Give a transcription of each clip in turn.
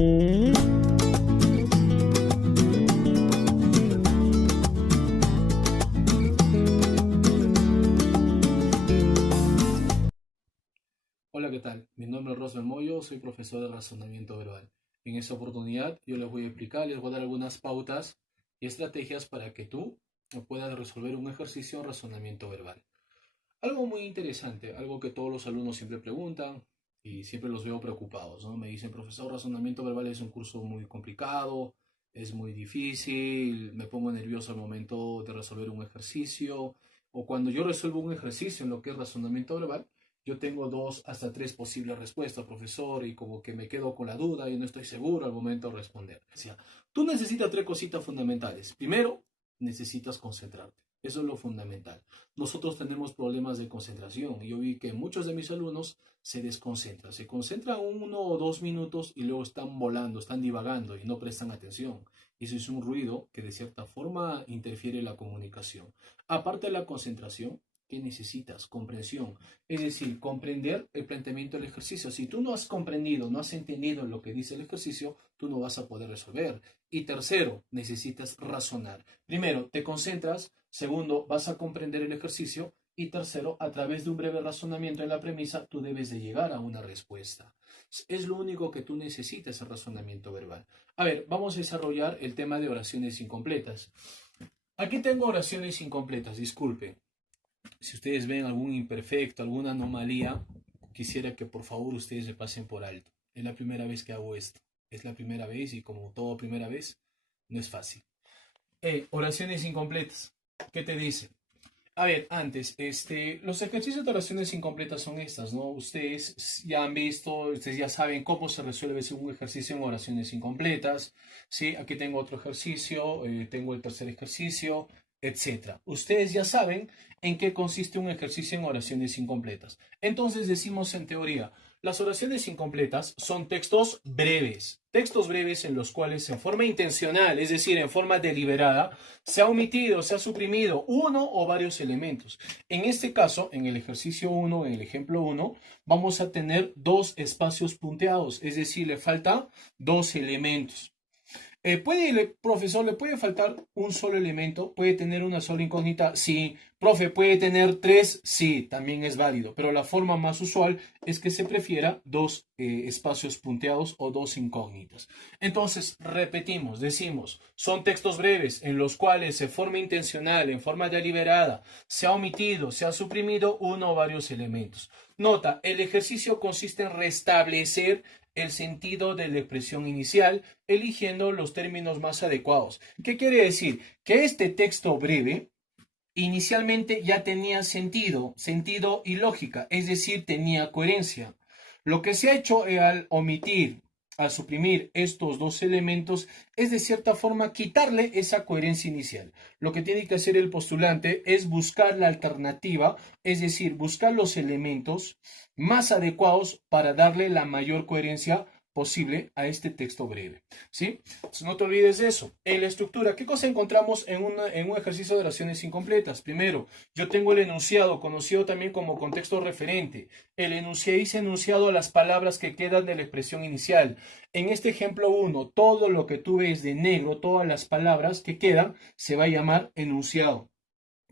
Hola, ¿qué tal? Mi nombre es Rosel Moyo, soy profesor de razonamiento verbal. En esta oportunidad yo les voy a explicar, les voy a dar algunas pautas y estrategias para que tú puedas resolver un ejercicio de razonamiento verbal. Algo muy interesante, algo que todos los alumnos siempre preguntan y siempre los veo preocupados, ¿no? Me dicen, profesor, razonamiento verbal es un curso muy complicado, es muy difícil, me pongo nervioso al momento de resolver un ejercicio, o cuando yo resuelvo un ejercicio en lo que es razonamiento verbal, yo tengo dos hasta tres posibles respuestas, profesor, y como que me quedo con la duda y no estoy seguro al momento de responder. O sea, tú necesitas tres cositas fundamentales. Primero, necesitas concentrarte. Eso es lo fundamental. Nosotros tenemos problemas de concentración y yo vi que muchos de mis alumnos se concentran 1 o 2 minutos y luego están volando, están divagando y no prestan atención. Eso es un ruido que de cierta forma interfiere en la comunicación. Aparte de la concentración, ¿qué necesitas? Comprensión. Es decir, comprender el planteamiento del ejercicio. Si tú no has comprendido, no has entendido lo que dice el ejercicio, tú no vas a poder resolver. Y tercero, necesitas razonar. Primero, te concentras. Segundo, vas a comprender el ejercicio. Y tercero, a través de un breve razonamiento en la premisa, tú debes de llegar a una respuesta. Es lo único que tú necesitas, el razonamiento verbal. A ver, vamos a desarrollar el tema de oraciones incompletas. Aquí tengo oraciones incompletas, disculpen. Si ustedes ven algún imperfecto, alguna anomalía, quisiera que por favor ustedes se pasen por alto. Es la primera vez que hago esto. Es la primera vez y como todo primera vez, no es fácil. Oraciones incompletas. ¿Qué te dice? A ver, antes, los ejercicios de oraciones incompletas son estas, ¿no? Ustedes ya han visto, ustedes ya saben cómo se resuelve un ejercicio en oraciones incompletas, ¿sí? Aquí tengo otro ejercicio, tengo el tercer ejercicio, etcétera. Ustedes ya saben en qué consiste un ejercicio en oraciones incompletas. Entonces decimos en teoría, las oraciones incompletas son textos breves en los cuales en forma intencional, es decir, en forma deliberada, se ha omitido, se ha suprimido uno o varios elementos. En este caso, en el ejercicio 1, en el ejemplo 1, vamos a tener dos espacios punteados, es decir, le falta dos elementos. Profesor, ¿le puede faltar un solo elemento? ¿Puede tener una sola incógnita? Sí. Profe, ¿puede tener tres? Sí, también es válido. Pero la forma más usual es que se prefiera dos espacios punteados o dos incógnitas. Entonces, repetimos, decimos, son textos breves en los cuales de forma intencional, en forma deliberada, se ha omitido, se ha suprimido uno o varios elementos. Nota, el ejercicio consiste en restablecer el sentido de la expresión inicial, eligiendo los términos más adecuados. ¿Qué quiere decir? Que este texto breve inicialmente ya tenía sentido y lógica, es decir, tenía coherencia. Lo que se ha hecho al omitir, al suprimir estos dos elementos, es de cierta forma quitarle esa coherencia inicial. Lo que tiene que hacer el postulante es buscar la alternativa, es decir, buscar los elementos más adecuados para darle la mayor coherencia posible a este texto breve, ¿sí? Entonces, no te olvides de eso. En la estructura, ¿qué cosa encontramos en un ejercicio de oraciones incompletas? Primero, yo tengo el enunciado, conocido también como contexto referente. El enunciado dice enunciado a las palabras que quedan de la expresión inicial. En este ejemplo 1, todo lo que tú ves de negro, todas las palabras que quedan, se va a llamar enunciado,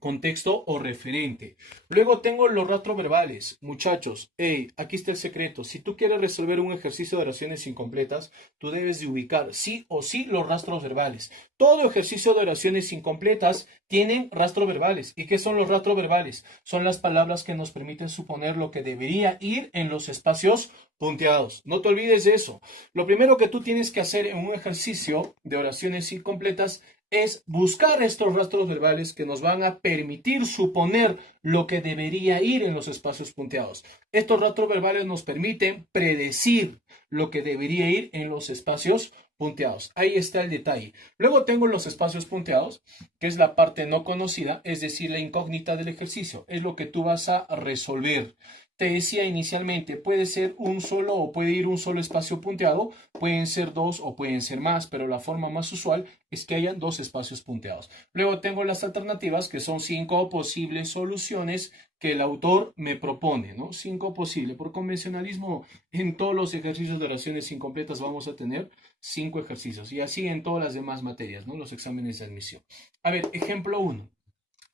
contexto o referente. Luego tengo los rastros verbales. Muchachos, hey, aquí está el secreto. Si tú quieres resolver un ejercicio de oraciones incompletas, tú debes de ubicar sí o sí los rastros verbales. Todo ejercicio de oraciones incompletas tienen rastros verbales. ¿Y qué son los rastros verbales? Son las palabras que nos permiten suponer lo que debería ir en los espacios punteados. No te olvides de eso. Lo primero que tú tienes que hacer en un ejercicio de oraciones incompletas es buscar estos rastros verbales que nos van a permitir suponer lo que debería ir en los espacios punteados. Estos rastros verbales nos permiten predecir lo que debería ir en los espacios punteados. Ahí está el detalle. Luego tengo los espacios punteados, que es la parte no conocida, es decir, la incógnita del ejercicio. Es lo que tú vas a resolver. te decía inicialmente, puede ser un solo o puede ir un solo espacio punteado, pueden ser dos o pueden ser más, pero la forma más usual es que hayan dos espacios punteados. Luego tengo las alternativas, que son 5 posibles soluciones que el autor me propone, ¿no? 5 posibles. Por convencionalismo, en todos los ejercicios de oraciones incompletas vamos a tener 5 ejercicios y así en todas las demás materias, ¿no? Los exámenes de admisión. A ver, ejemplo uno.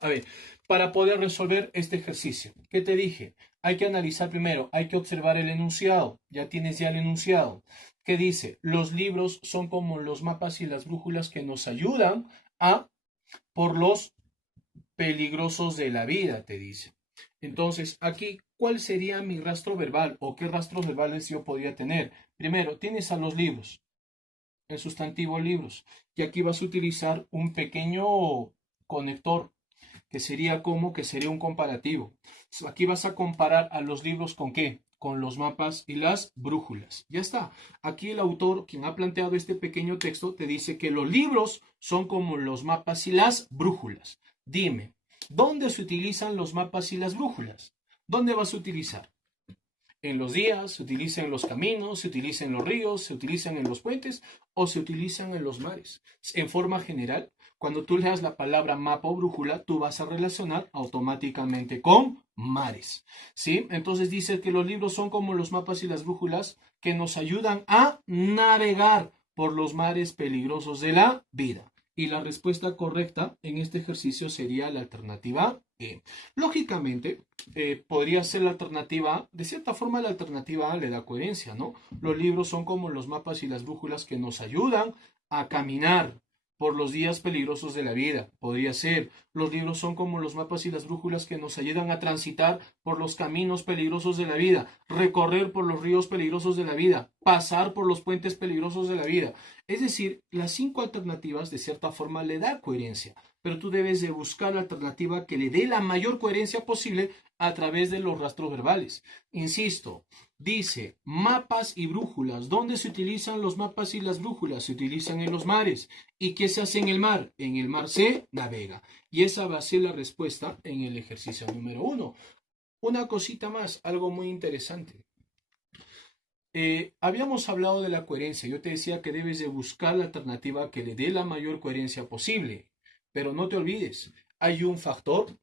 A ver, para poder resolver este ejercicio, ¿qué te dije? Hay que analizar primero, hay que observar el enunciado. Ya tienes ya el enunciado. ¿Qué dice? Los libros son como los mapas y las brújulas que nos ayudan a por los peligrosos de la vida, te dice. Entonces, aquí, ¿cuál sería mi rastro verbal o qué rastros verbales yo podría tener? Primero, tienes a los libros, el sustantivo libros, y aquí vas a utilizar un pequeño conector que sería un comparativo. Aquí vas a comparar a los libros con qué? Con los mapas y las brújulas. Ya está. Aquí el autor, quien ha planteado este pequeño texto, te dice que los libros son como los mapas y las brújulas. Dime, ¿dónde se utilizan los mapas y las brújulas? ¿Dónde vas a utilizar? En los días, se utilizan en los caminos, se utilizan en los ríos, se utilizan en los puentes o se utilizan en los mares. En forma general, cuando tú leas la palabra mapa o brújula, tú vas a relacionar automáticamente con mares. ¿Sí? Entonces dice que los libros son como los mapas y las brújulas que nos ayudan a navegar por los mares peligrosos de la vida. Y la respuesta correcta en este ejercicio sería la alternativa E. Lógicamente, podría ser la alternativa A. De cierta forma, la alternativa A le da coherencia, ¿no? Los libros son como los mapas y las brújulas que nos ayudan a caminar por los días peligrosos de la vida. Podría ser, los libros son como los mapas y las brújulas que nos ayudan a transitar por los caminos peligrosos de la vida, recorrer por los ríos peligrosos de la vida, pasar por los puentes peligrosos de la vida. Es decir, las 5 alternativas de cierta forma le da coherencia, pero tú debes de buscar la alternativa que le dé la mayor coherencia posible a través de los rastros verbales. Insisto, dice mapas y brújulas. ¿Dónde se utilizan los mapas y las brújulas? Se utilizan en los mares. ¿Y qué se hace en el mar? En el mar se navega. Y esa va a ser la respuesta en el ejercicio número 1. Una cosita más, algo muy interesante. Habíamos hablado de la coherencia. Yo te decía que debes de buscar la alternativa que le dé la mayor coherencia posible. Pero no te olvides, hay un factor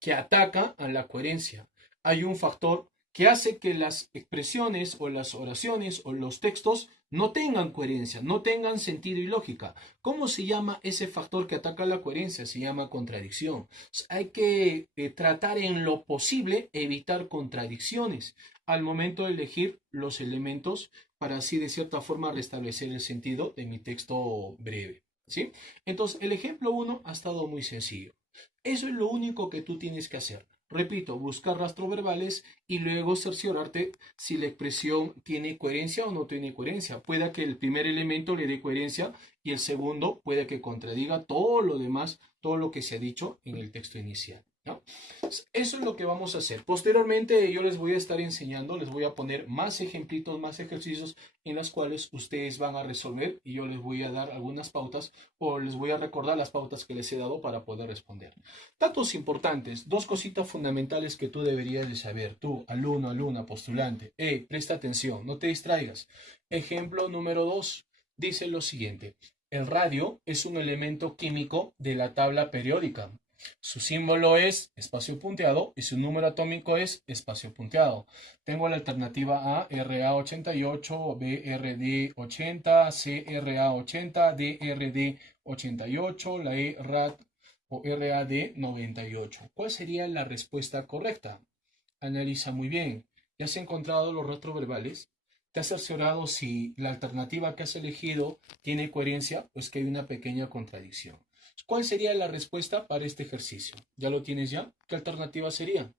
que ataca a la coherencia. Hay un factor que hace que las expresiones o las oraciones o los textos no tengan coherencia, no tengan sentido y lógica. ¿Cómo se llama ese factor que ataca la coherencia? Se llama contradicción. Hay que tratar en lo posible evitar contradicciones al momento de elegir los elementos para así de cierta forma restablecer el sentido de mi texto breve. ¿Sí? Entonces, el ejemplo 1 ha estado muy sencillo. Eso es lo único que tú tienes que hacer. Repito, buscar rastros verbales y luego cerciorarte si la expresión tiene coherencia o no tiene coherencia. Puede que el primer elemento le dé coherencia y el segundo puede que contradiga todo lo demás, todo lo que se ha dicho en el texto inicial, ¿no? Eso es lo que vamos a hacer. Posteriormente yo les voy a estar enseñando, les voy a poner más ejemplitos, más ejercicios en los cuales ustedes van a resolver y yo les voy a dar algunas pautas o les voy a recordar las pautas que les he dado para poder responder. Datos importantes, 2 cositas fundamentales que tú deberías de saber, tú, alumno, alumna, postulante. Presta atención, no te distraigas. Ejemplo número 2, dice lo siguiente. El radio es un elemento químico de la tabla periódica. Su símbolo es espacio punteado y su número atómico es espacio punteado. Tengo la alternativa A, Ra88, BRD80, CRA80, DRD88, la ERAT o RAD98. ¿Cuál sería la respuesta correcta? Analiza muy bien. ¿Ya has encontrado los rastros verbales? ¿Te has cerciorado si la alternativa que has elegido tiene coherencia o es que hay una pequeña contradicción? ¿Cuál sería la respuesta para este ejercicio? ¿Ya lo tienes ya? ¿Qué alternativa sería?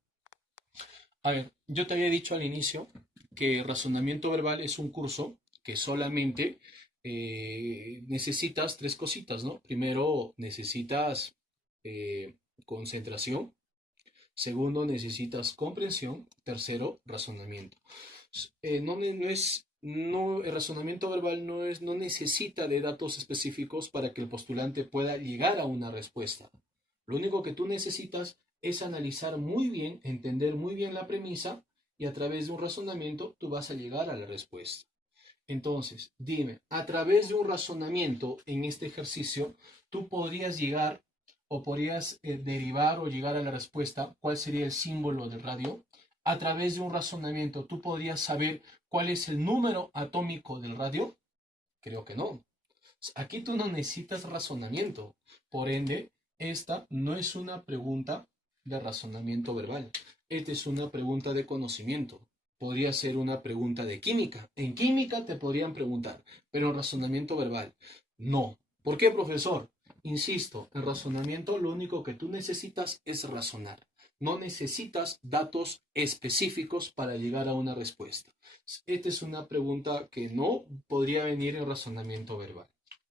A ver, yo te había dicho al inicio que razonamiento verbal es un curso que solamente necesitas 3 cositas, ¿no? Primero, necesitas concentración. Segundo, necesitas comprensión. Tercero, razonamiento. El razonamiento verbal no necesita de datos específicos para que el postulante pueda llegar a una respuesta. Lo único que tú necesitas es analizar muy bien, entender muy bien la premisa y a través de un razonamiento tú vas a llegar a la respuesta. Entonces, dime, a través de un razonamiento en este ejercicio, tú podrías llegar o podrías derivar o llegar a la respuesta cuál sería el símbolo del radio. A través de un razonamiento, tú podrías saber cuál es el número atómico del radio. Creo que no. Aquí tú no necesitas razonamiento. Por ende, esta no es una pregunta de razonamiento verbal. Esta es una pregunta de conocimiento. Podría ser una pregunta de química. En química te podrían preguntar, pero en razonamiento verbal, no. ¿Por qué, profesor? Insisto, en razonamiento lo único que tú necesitas es razonar. No necesitas datos específicos para llegar a una respuesta. Esta es una pregunta que no podría venir en razonamiento verbal.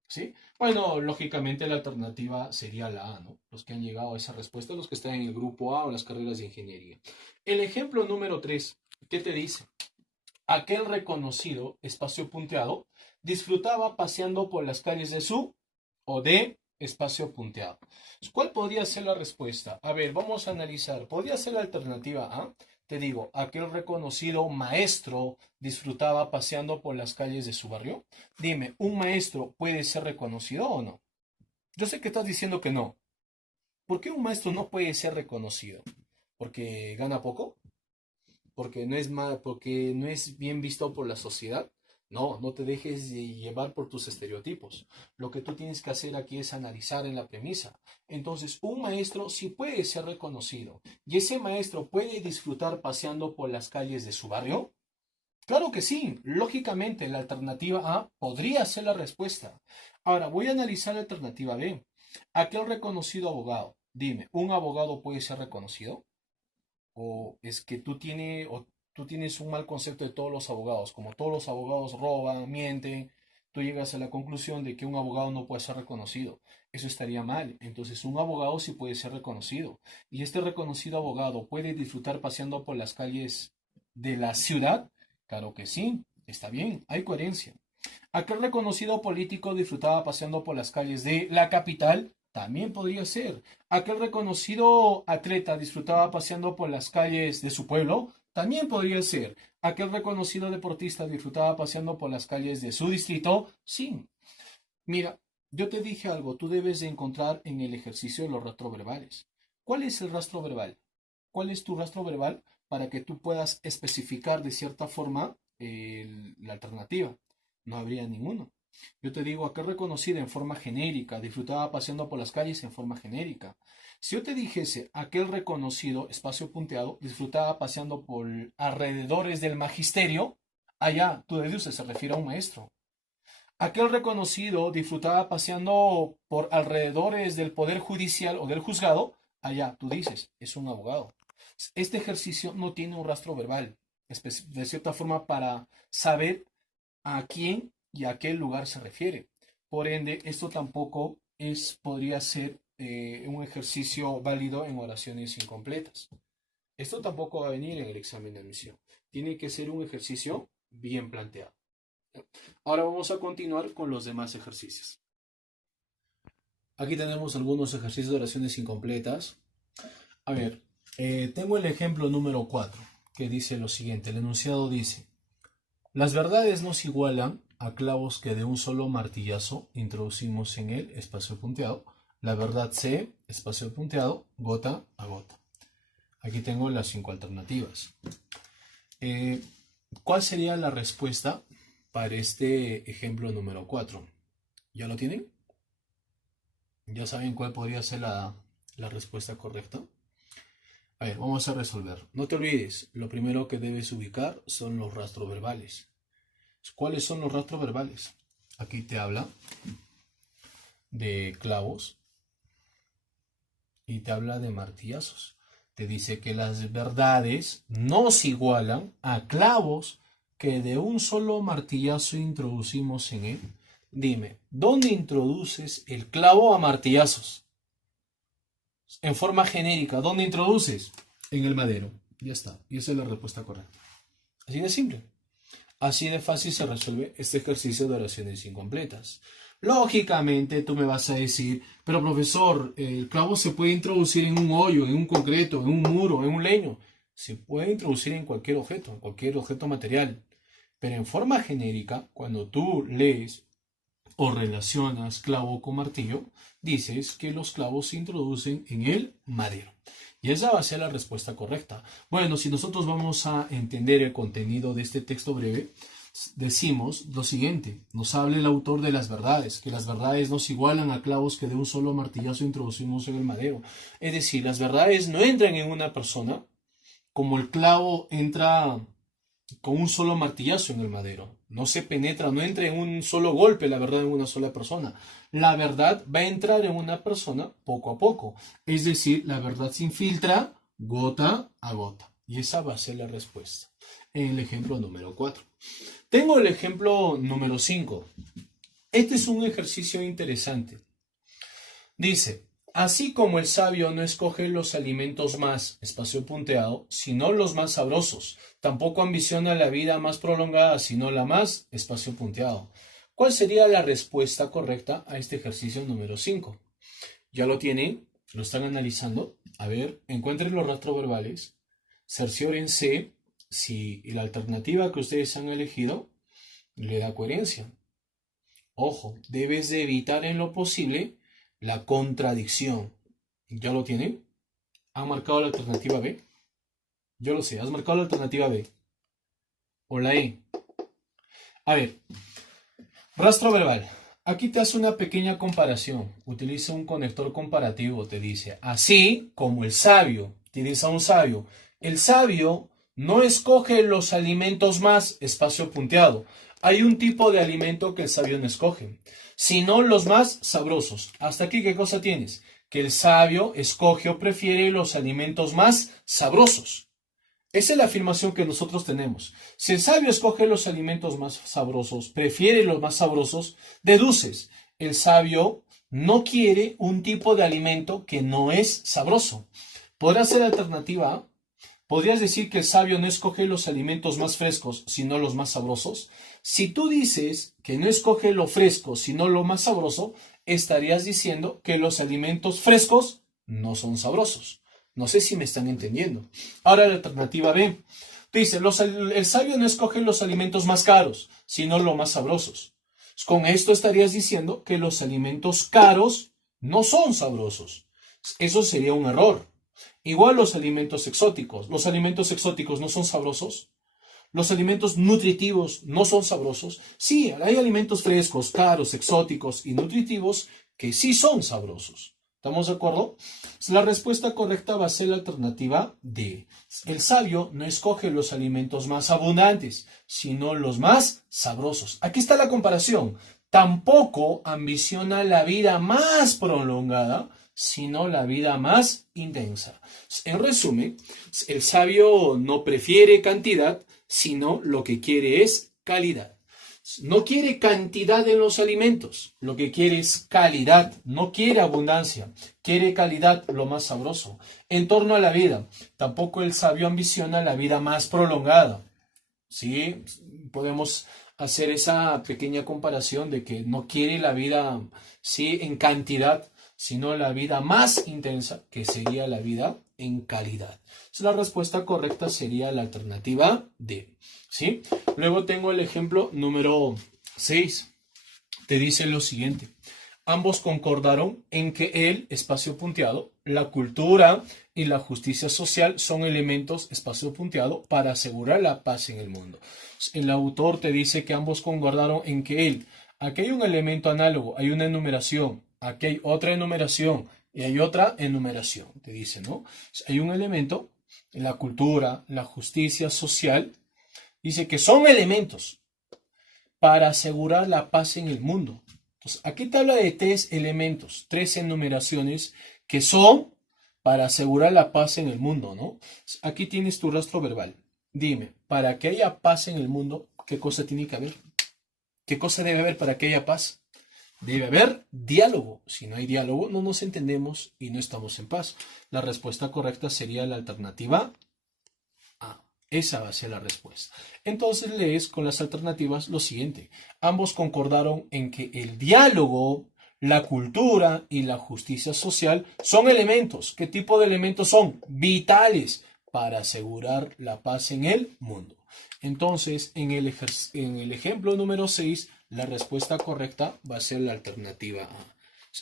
¿Sí? Bueno, lógicamente la alternativa sería la A, ¿no? Los que han llegado a esa respuesta, los que están en el grupo A o las carreras de ingeniería. El ejemplo número 3, ¿qué te dice? Aquel reconocido espacio punteado disfrutaba paseando por las calles de su o de espacio punteado. ¿Cuál podría ser la respuesta? A ver, vamos a analizar. ¿Podría ser la alternativa A? Te digo, aquel reconocido maestro disfrutaba paseando por las calles de su barrio. Dime, ¿un maestro puede ser reconocido o no? Yo sé que estás diciendo que no. ¿Por qué un maestro no puede ser reconocido? ¿Porque gana poco? ¿Porque no es bien visto por la sociedad? No, no te dejes llevar por tus estereotipos. Lo que tú tienes que hacer aquí es analizar en la premisa. Entonces, un maestro sí puede ser reconocido. ¿Y ese maestro puede disfrutar paseando por las calles de su barrio? Claro que sí. Lógicamente, la alternativa A podría ser la respuesta. Ahora, voy a analizar la alternativa B. Aquel reconocido abogado. Dime, ¿un abogado puede ser reconocido? ¿O es que tú tienes un mal concepto de todos los abogados? Como todos los abogados roban, mienten, tú llegas a la conclusión de que un abogado no puede ser reconocido. Eso estaría mal. Entonces, un abogado sí puede ser reconocido. ¿Y este reconocido abogado puede disfrutar paseando por las calles de la ciudad? Claro que sí. Está bien, hay coherencia. Aquel reconocido político disfrutaba paseando por las calles de la capital. También podría ser. Aquel reconocido atleta disfrutaba paseando por las calles de su pueblo. También podría ser. Aquel reconocido deportista disfrutaba paseando por las calles de su distrito. Sí. Mira, yo te dije algo. Tú debes de encontrar en el ejercicio los rastros verbales. ¿Cuál es el rastro verbal? ¿Cuál es tu rastro verbal para que tú puedas especificar de cierta forma la alternativa? No habría ninguno. Yo te digo, aquel reconocido en forma genérica, disfrutaba paseando por las calles en forma genérica. Si yo te dijese, aquel reconocido, espacio punteado, disfrutaba paseando por alrededores del magisterio, allá tú deduces, se refiere a un maestro. Aquel reconocido disfrutaba paseando por alrededores del poder judicial o del juzgado, allá tú dices, es un abogado. Este ejercicio no tiene un rastro verbal, de cierta forma, para saber a quién y a qué lugar se refiere. Por ende, esto tampoco podría ser un ejercicio válido en oraciones incompletas. Esto tampoco va a venir en el examen de admisión. Tiene que ser un ejercicio bien planteado. Ahora vamos a continuar con los demás ejercicios. Aquí tenemos algunos ejercicios de oraciones incompletas. A ver, tengo el ejemplo número 4, que dice lo siguiente. El enunciado dice: las verdades nos igualan a clavos que de un solo martillazo introducimos en el espacio punteado. La verdad se, espacio punteado, gota a gota. Aquí tengo las 5 alternativas. ¿Cuál sería la respuesta para este ejemplo número 4? ¿Ya lo tienen? ¿Ya saben cuál podría ser la respuesta correcta? A ver, vamos a resolver. No te olvides, lo primero que debes ubicar son los rastros verbales. ¿Cuáles son los rastros verbales? Aquí te habla de clavos y te habla de martillazos. Te dice que las verdades nos igualan a clavos que de un solo martillazo introducimos en él. Dime, ¿dónde introduces el clavo a martillazos? En forma genérica, ¿dónde introduces? En el madero. Ya está. Y esa es la respuesta correcta. Así de simple. Así de fácil se resuelve este ejercicio de oraciones incompletas. Lógicamente tú me vas a decir, pero profesor, el clavo se puede introducir en un hoyo, en un concreto, en un muro, en un leño. Se puede introducir en cualquier objeto material. Pero en forma genérica, cuando tú lees o relacionas clavo con martillo, dices que los clavos se introducen en el madero. Y esa va a ser la respuesta correcta. Bueno, si nosotros vamos a entender el contenido de este texto breve, decimos lo siguiente: nos habla el autor de las verdades, que las verdades no se igualan a clavos que de un solo martillazo introducimos en el madero. Es decir, las verdades no entran en una persona como el clavo entra con un solo martillazo en el madero. No se penetra, no entra en un solo golpe la verdad en una sola persona. La verdad va a entrar en una persona poco a poco. Es decir, la verdad se infiltra gota a gota. Y esa va a ser la respuesta en el ejemplo número 4. Tengo el ejemplo número 5. Este es un ejercicio interesante. Dice: así como el sabio no escoge los alimentos más, espacio punteado, sino los más sabrosos, tampoco ambiciona la vida más prolongada, sino la más, espacio punteado. ¿Cuál sería la respuesta correcta a este ejercicio número 5? ¿Ya lo tienen? ¿Lo están analizando? A ver, encuentren los rastros verbales, cerciórense si la alternativa que ustedes han elegido le da coherencia. Ojo, debes de evitar en lo posible la contradicción. ¿Ya lo tienen? ¿Han marcado la alternativa B? Yo lo sé, ¿has marcado la alternativa B? ¿O la E? A ver, rastro verbal. Aquí te hace una pequeña comparación. Utiliza un conector comparativo, te dice: así como el sabio, tienes a un sabio. El sabio no escoge los alimentos más, espacio punteado. Hay un tipo de alimento que el sabio no escoge, sino los más sabrosos. Hasta aquí, ¿qué cosa tienes? Que el sabio escoge o prefiere los alimentos más sabrosos. Esa es la afirmación que nosotros tenemos. Si el sabio escoge los alimentos más sabrosos, prefiere los más sabrosos, deduces: el sabio no quiere un tipo de alimento que no es sabroso. ¿Podrá ser alternativa A? ¿Podrías decir que el sabio no escoge los alimentos más frescos, sino los más sabrosos? Si tú dices que no escoge lo fresco, sino lo más sabroso, estarías diciendo que los alimentos frescos no son sabrosos. No sé si me están entendiendo. Ahora la alternativa B. Dice: el sabio no escoge los alimentos más caros, sino los más sabrosos. Con esto estarías diciendo que los alimentos caros no son sabrosos. Eso sería un error. Igual los alimentos exóticos. ¿Los alimentos exóticos no son sabrosos? ¿Los alimentos nutritivos no son sabrosos? Sí, hay alimentos frescos, caros, exóticos y nutritivos que sí son sabrosos. ¿Estamos de acuerdo? La respuesta correcta va a ser la alternativa D. El sabio no escoge los alimentos más abundantes, sino los más sabrosos. Aquí está la comparación. Tampoco ambiciona la vida más prolongada, sino la vida más intensa. En resumen, el sabio no prefiere cantidad, sino lo que quiere es calidad. No quiere cantidad en los alimentos, lo que quiere es calidad, no quiere abundancia, quiere calidad, lo más sabroso. En torno a la vida, tampoco el sabio ambiciona la vida más prolongada. ¿Sí? Podemos hacer esa pequeña comparación de que no quiere la vida, sí, en cantidad, sino la vida más intensa, que sería la vida en calidad. La respuesta correcta sería la alternativa D. ¿Sí? Luego tengo el ejemplo número 6. Te dice lo siguiente: ambos concordaron en que el, espacio punteado, la cultura y la justicia social son elementos, espacio punteado, para asegurar la paz en el mundo. El autor te dice que ambos concordaron en que aquí hay un elemento análogo, hay una enumeración, aquí hay otra enumeración y hay otra enumeración. Te dice, ¿no? Hay un elemento, la cultura, la justicia social, dice que son elementos para asegurar la paz en el mundo. Entonces, aquí te habla de 3 elementos, 3 enumeraciones que son para asegurar la paz en el mundo, ¿no? Aquí tienes tu rastro verbal. Dime, para que haya paz en el mundo, ¿qué cosa tiene que haber? ¿Qué cosa debe haber para que haya paz? Debe haber diálogo. Si no hay diálogo, no nos entendemos y no estamos en paz. La respuesta correcta sería la alternativa A. Esa va a ser la respuesta. Entonces lees con las alternativas lo siguiente: ambos concordaron en que el diálogo, la cultura y la justicia social son elementos. ¿Qué tipo de elementos son? Vitales para asegurar la paz en el mundo. Entonces, en el ejemplo número 6, la respuesta correcta va a ser la alternativa A.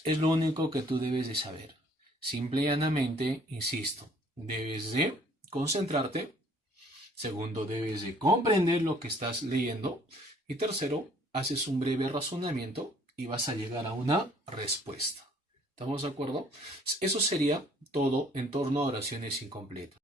Es lo único que tú debes de saber. Simple y llanamente, insisto, debes de concentrarte. Segundo, debes de comprender lo que estás leyendo. Y tercero, haces un breve razonamiento y vas a llegar a una respuesta. ¿Estamos de acuerdo? Eso sería todo en torno a oraciones incompletas.